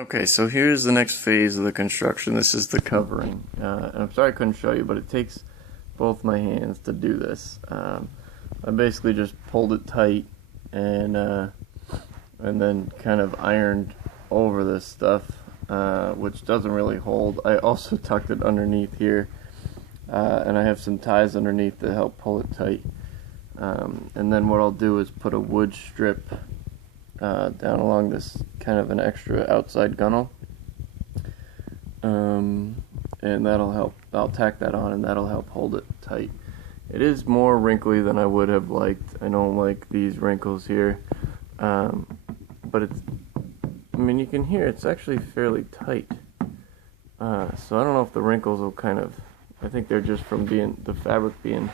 Okay, so here's the next phase of the construction. This is the covering. And I'm sorry I couldn't show you, but it takes both my hands to do this. I basically just pulled it tight and then kind of ironed over this stuff, which doesn't really hold. I also tucked it underneath here, and I have some ties underneath to help pull it tight. And then what I'll do is put a wood strip down along this kind of an extra outside gunnel, and that'll help. I'll tack that on and that'll help hold it tight. It is more wrinkly than I would have liked. I don't like these wrinkles here, but it's, I mean, you can hear it's actually fairly tight, so I don't know if the wrinkles will kind of, I think they're just from the fabric being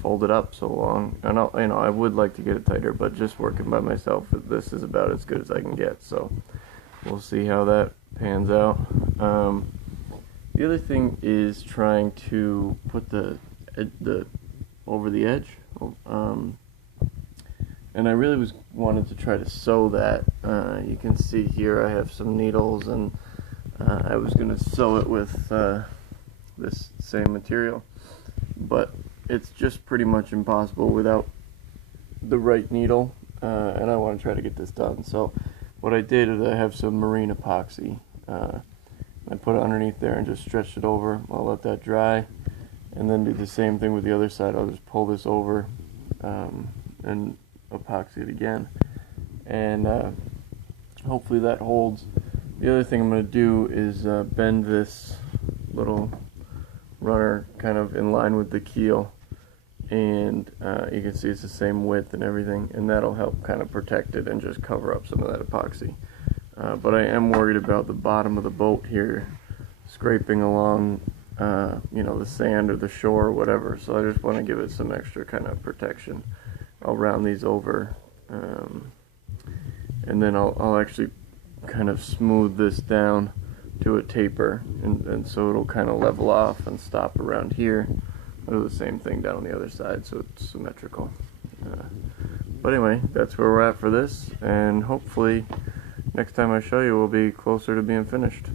folded up so long. And I would like to get it tighter, but just working by myself, this is about as good as I can get. So we'll see how that pans out. The other thing is trying to put the over the edge, and I really wanted to try to sew that. You can see here I have some needles, and I was going to sew it with this same material, but it's just pretty much impossible without the right needle, and I want to try to get this done. So what I did is I have some marine epoxy. I put it underneath there and just stretched it over. I'll let that dry, and then do the same thing with the other side. I'll just pull this over and epoxy it again, and hopefully that holds. The other thing I'm going to do is bend this little runner kind of in line with the keel, and you can see it's the same width and everything, and that'll help kind of protect it and just cover up some of that epoxy. But I am worried about the bottom of the boat here scraping along the sand or the shore or whatever, so I just want to give it some extra kind of protection. I'll round these over, and then I'll actually kind of smooth this down to a taper, and so it'll kind of level off and stop around here. I'll do the same thing down on the other side so it's symmetrical. But anyway, that's where we're at for this, and hopefully next time I show you we'll be closer to being finished.